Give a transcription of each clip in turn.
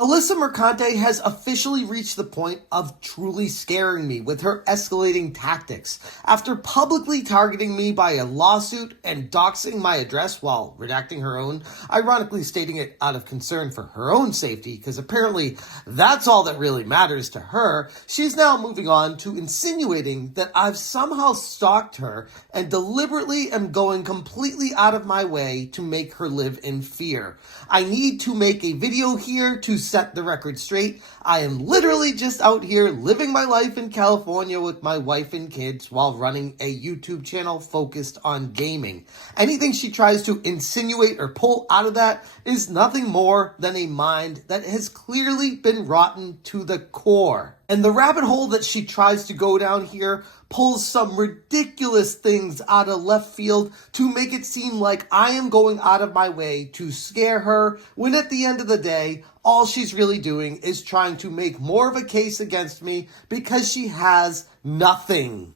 Alyssa Mercante has officially reached the point of truly scaring me with her escalating tactics. After publicly targeting me by a lawsuit and doxing my address while redacting her own, ironically stating it out of concern for her own safety, because apparently that's all that really matters to her, she's now moving on to insinuating that I've somehow stalked her and deliberately am going completely out of my way to make her live in fear. I need to make a video here to set the record straight. I am literally just out here living my life in California with my wife and kids while running a YouTube channel focused on gaming. Anything she tries to insinuate or pull out of that is nothing more than a mind that has clearly been rotten to the core. And the rabbit hole that she tries to go down here pulls some ridiculous things out of left field to make it seem like I am going out of my way to scare her, when at the end of the day, all she's really doing is trying to make more of a case against me because she has nothing.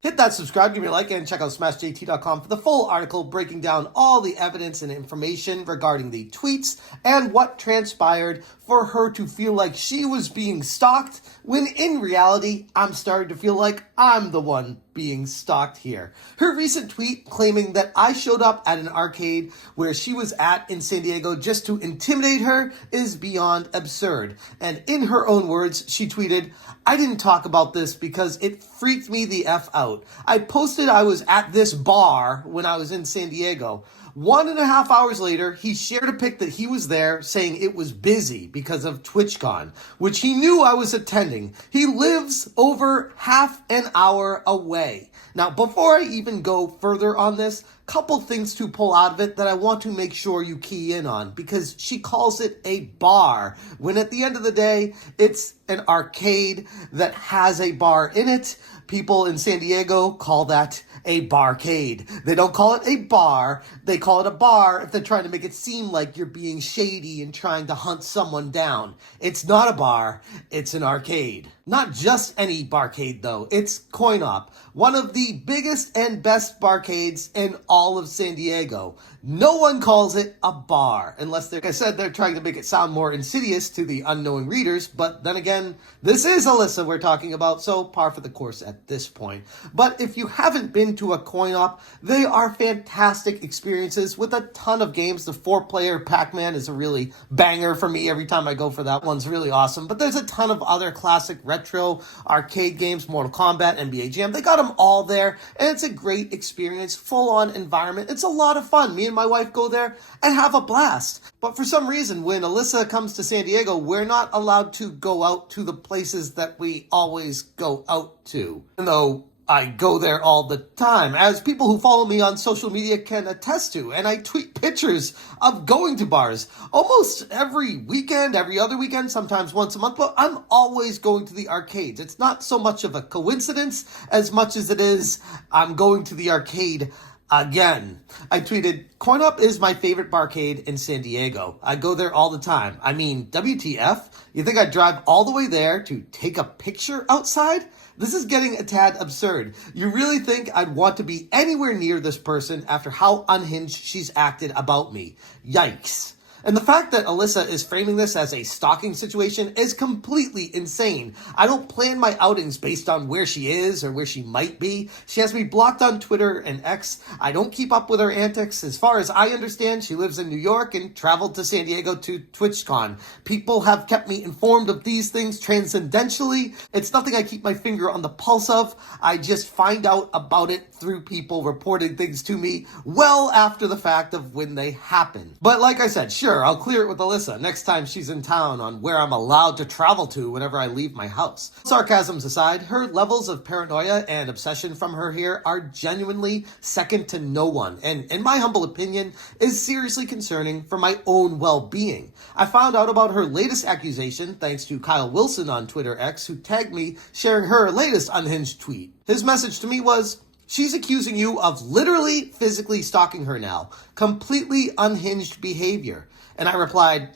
Hit that subscribe, give me a like, and check out smashjt.com for the full article breaking down all the evidence and information regarding the tweets and what transpired for her to feel like she was being stalked, when in reality, I'm starting to feel like I'm the one being stalked here. Her recent tweet claiming that I showed up at an arcade where she was at in San Diego just to intimidate her is beyond absurd. And in her own words, she tweeted, "I didn't talk about this because it freaked me the F out. I posted I was at this bar when I was in San Diego. 1.5 hours later, he shared a pic that he was there saying it was busy because of TwitchCon, which he knew I was attending. He lives over half an hour away." Now, before I even go further on this, couple things to pull out of it that I want to make sure you key in on, because she calls it a bar, when at the end of the day, it's an arcade that has a bar in it. People in San Diego call that a barcade. They don't call it a bar. They call it a bar if they're trying to make it seem like you're being shady and trying to hunt someone down. It's not a bar. It's an arcade. Not just any barcade, though. It's Coin Op, one of the biggest and best barcades in all of San Diego. No one calls it a bar, unless, like I said, they're trying to make it sound more insidious to the unknowing readers. But then again, this is Alyssa we're talking about, so par for the course at this point. But if you haven't been to a Coin Op, they are fantastic experiences with a ton of games. The 4-player Pac-Man is a really banger for me every time I go for that. One's really awesome. But there's a ton of other classic retro arcade games, Mortal Kombat, NBA Jam. They got them all there, and it's a great experience, full-on environment. It's a lot of fun. Me and my wife go there and have a blast. But for some reason, when Alyssa comes to San Diego, we're not allowed to go out to the places that we always go out to, even though I go there all the time, as people who follow me on social media can attest to, and I tweet pictures of going to bars almost every weekend, every other weekend, sometimes once a month, but I'm always going to the arcades. It's not so much of a coincidence as much as it is I'm going to the arcade again. I tweeted, "Coin Op is my favorite barcade in San Diego. I go there all the time. I mean, WTF? You think I'd drive all the way there to take a picture outside? This is getting a tad absurd. You really think I'd want to be anywhere near this person after how unhinged she's acted about me? Yikes." And the fact that Alyssa is framing this as a stalking situation is completely insane. I don't plan my outings based on where she is or where she might be. She has me blocked on Twitter and X. I don't keep up with her antics. As far as I understand, she lives in New York and traveled to San Diego to TwitchCon. People have kept me informed of these things transcendentally. It's nothing I keep my finger on the pulse of. I just find out about it through people reporting things to me well after the fact of when they happen. But like I said, sure, I'll clear it with Alyssa next time she's in town on where I'm allowed to travel to whenever I leave my house. Sarcasms aside, her levels of paranoia and obsession from her here are genuinely second to no one, and in my humble opinion, is seriously concerning for my own well-being. I found out about her latest accusation thanks to Kyle Wilson on Twitter X, who tagged me sharing her latest unhinged tweet. His message to me was, "She's accusing you of literally physically stalking her now. Completely unhinged behavior." And I replied,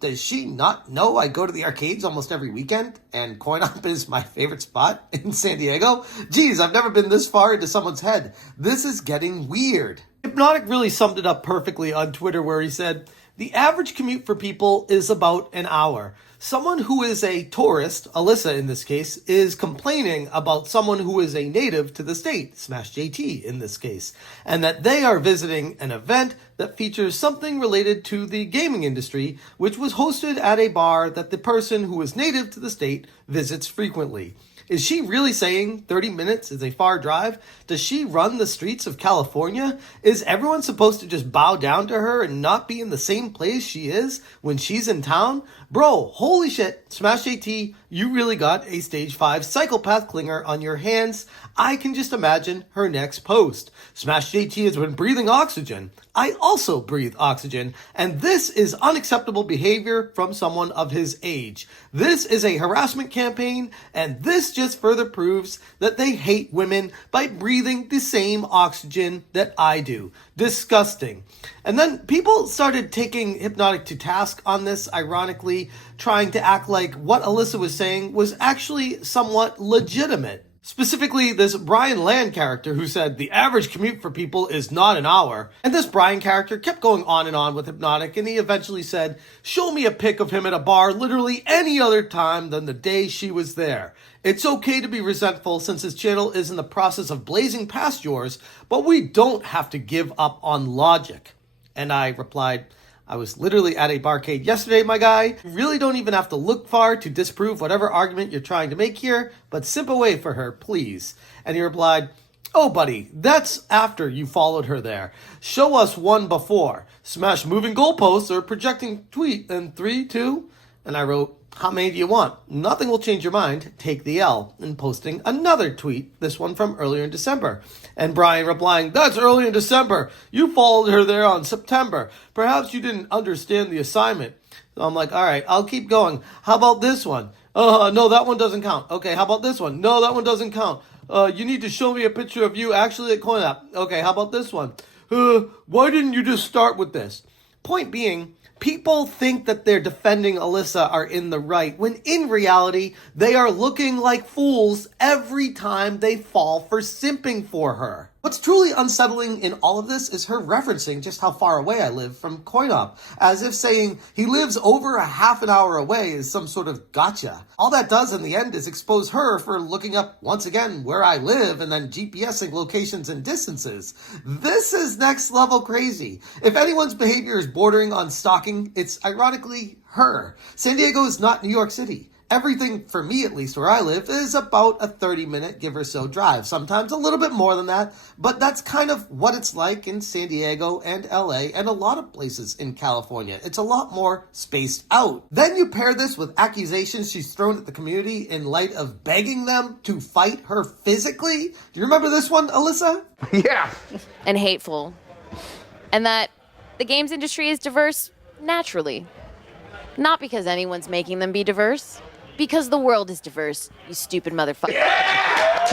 does she not know I go to the arcades almost every weekend? And Coin Op is my favorite spot in San Diego? Geez, I've never been this far into someone's head. This is getting weird. Hypnotic really summed it up perfectly on Twitter, where he said, The average commute for people is about an hour. Someone who is a tourist, Alyssa in this case, is complaining about someone who is a native to the state, Smash JT in this case, and that they are visiting an event that features something related to the gaming industry, which was hosted at a bar that the person who is native to the state visits frequently. Is she really saying 30 minutes is a far drive? Does she run the streets of California? Is everyone supposed to just bow down to her and not be in the same place she is when she's in town? Bro, holy shit, Smash JT, you really got a stage 5 psychopath clinger on your hands. I can just imagine her next post. Smash JT has been breathing oxygen. I also breathe oxygen, and this is unacceptable behavior from someone of his age. This is a harassment campaign, and this just further proves that they hate women by breathing the same oxygen that I do. Disgusting. And then people started taking Hypnotic to task on this, ironically, trying to act like what Alyssa was saying was actually somewhat legitimate. Specifically, this Brian Land character who said the average commute for people is not an hour. And this Brian character kept going on and on with Hypnotic, and he eventually said, show me a pic of him at a bar literally any other time than the day she was there. It's okay to be resentful since his channel is in the process of blazing past yours, but we don't have to give up on logic. And I replied, I was literally at a barcade yesterday, my guy. You really don't even have to look far to disprove whatever argument you're trying to make here, but simp away for her, please. And he replied, oh, buddy, that's after you followed her there. Show us one before. Smash moving goalposts or projecting tweet in 3, 2. And I wrote, how many do you want? Nothing will change your mind. Take the L. And posting another tweet, this one from earlier in December. And Brian replying, that's early in December. You followed her there on September. Perhaps you didn't understand the assignment. So I'm like, all right, I'll keep going. How about this one? No, that one doesn't count. Okay, how about this one? No, that one doesn't count. You need to show me a picture of you actually at CoinApp. Okay, how about this one? Why didn't you just start with this? Point being, people think that they're defending Alyssa are in the right, when in reality, they are looking like fools every time they fall for simping for her. What's truly unsettling in all of this is her referencing just how far away I live from CoinUp, as if saying he lives over a half an hour away is some sort of gotcha. All that does in the end is expose her for looking up, once again, where I live and then GPSing locations and distances. This is next level crazy. If anyone's behavior is bordering on stalking, it's ironically her. San Diego is not New York City. Everything, for me at least where I live, is about a 30-minute give or so drive. Sometimes a little bit more than that, but that's kind of what it's like in San Diego and LA and a lot of places in California. It's a lot more spaced out. Then you pair this with accusations she's thrown at the community in light of begging them to fight her physically. Do you remember this one, Alyssa? Yeah. And hateful. And that the games industry is diverse naturally. Not because anyone's making them be diverse. Because the world is diverse, you stupid motherfucker. Yeah!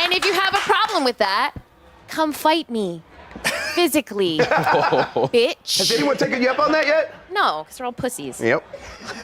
And if you have a problem with that, come fight me. Physically. Bitch. Has anyone taken you up on that yet? No, because they're all pussies. Yep.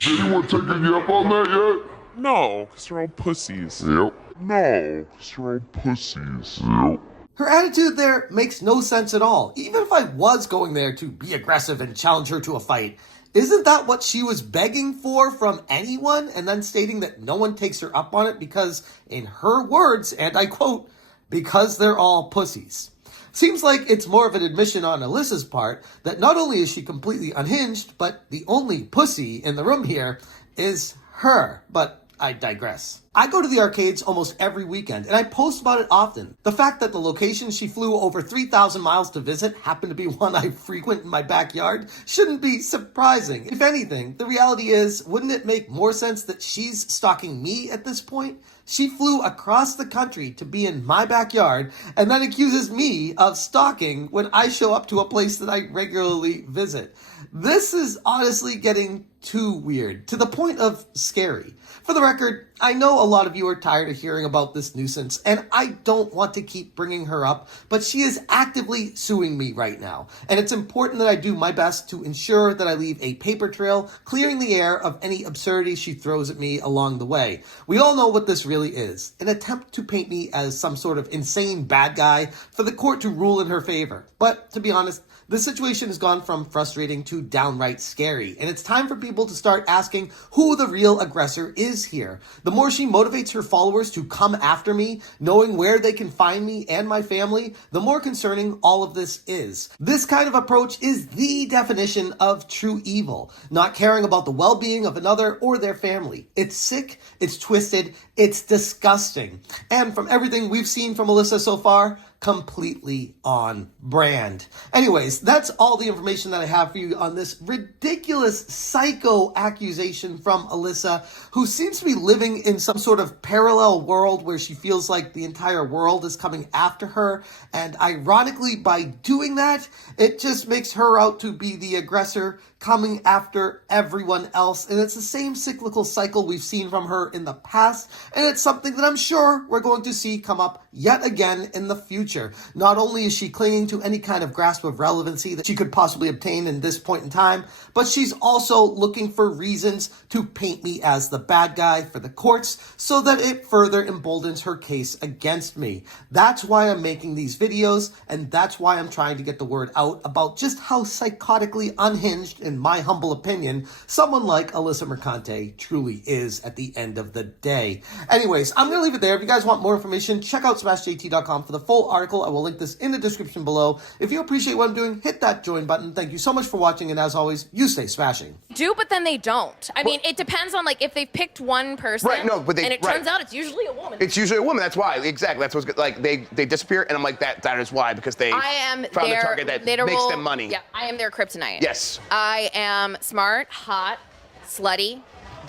Has anyone taken you up on that yet? No, because they're all pussies. Yep. No, because they're all pussies. Yep. Her attitude there makes no sense at all. Even if I was going there to be aggressive and challenge her to a fight, isn't that what she was begging for from anyone? And then stating that no one takes her up on it because, in her words, and I quote, because they're all pussies. Seems like it's more of an admission on Alyssa's part that not only is she completely unhinged, but the only pussy in the room here is her. But I digress. I go to the arcades almost every weekend, and I post about it often. The fact that the location she flew over 3,000 miles to visit happened to be one I frequent in my backyard shouldn't be surprising. If anything, the reality is, wouldn't it make more sense that she's stalking me at this point? She flew across the country to be in my backyard and then accuses me of stalking when I show up to a place that I regularly visit. This is honestly getting too weird, to the point of scary. For the record, I know a lot of you are tired of hearing about this nuisance, and I don't want to keep bringing her up, but she is actively suing me right now, and it's important that I do my best to ensure that I leave a paper trail, clearing the air of any absurdity she throws at me along the way. We all know what this really is, an attempt to paint me as some sort of insane bad guy for the court to rule in her favor. But, to be honest, The situation has gone from frustrating to downright scary, and it's time for people to start asking who the real aggressor is here. The more she motivates her followers to come after me, knowing where they can find me and my family, the more concerning all of this is. This kind of approach is the definition of true evil, not caring about the well-being of another or their family. It's sick, it's twisted, it's disgusting. And from everything we've seen from Alyssa so far, completely on brand. Anyways, that's all the information that I have for you on this ridiculous psycho accusation from Alyssa, who seems to be living in some sort of parallel world where she feels like the entire world is coming after her. And ironically, by doing that, it just makes her out to be the aggressor coming after everyone else. And it's the same cyclical cycle we've seen from her in the past. And it's something that I'm sure we're going to see come up yet again in the future. Not only is she clinging to any kind of grasp of relevancy that she could possibly obtain in this point in time, but she's also looking for reasons to paint me as the bad guy for the courts so that it further emboldens her case against me. That's why I'm making these videos, and that's why I'm trying to get the word out about just how psychotically unhinged, in my humble opinion, someone like Alyssa Mercante truly is at the end of the day. Anyways, I'm going to leave it there. If you guys want more information, check out smashjt.com for the full article. I will link this in the description below. If you appreciate what I'm doing, hit that join button. Thank you so much for watching, and as always, you stay smashing. But then they don't. I mean, it depends on, like, if they've picked one person, Right, no, but they, and it turns out it's usually a woman. It's usually a woman, that's why, exactly. That's what's good. Like, they disappear, and I'm like, that is why, because they found a target that makes them money. Yeah, I am their kryptonite. Yes. I am smart, hot, slutty,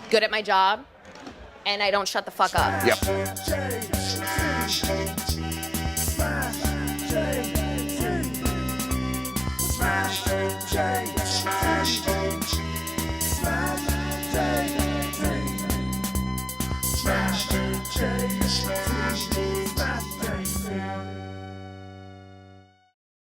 good at my job, and I don't shut the fuck up. Yep. Smash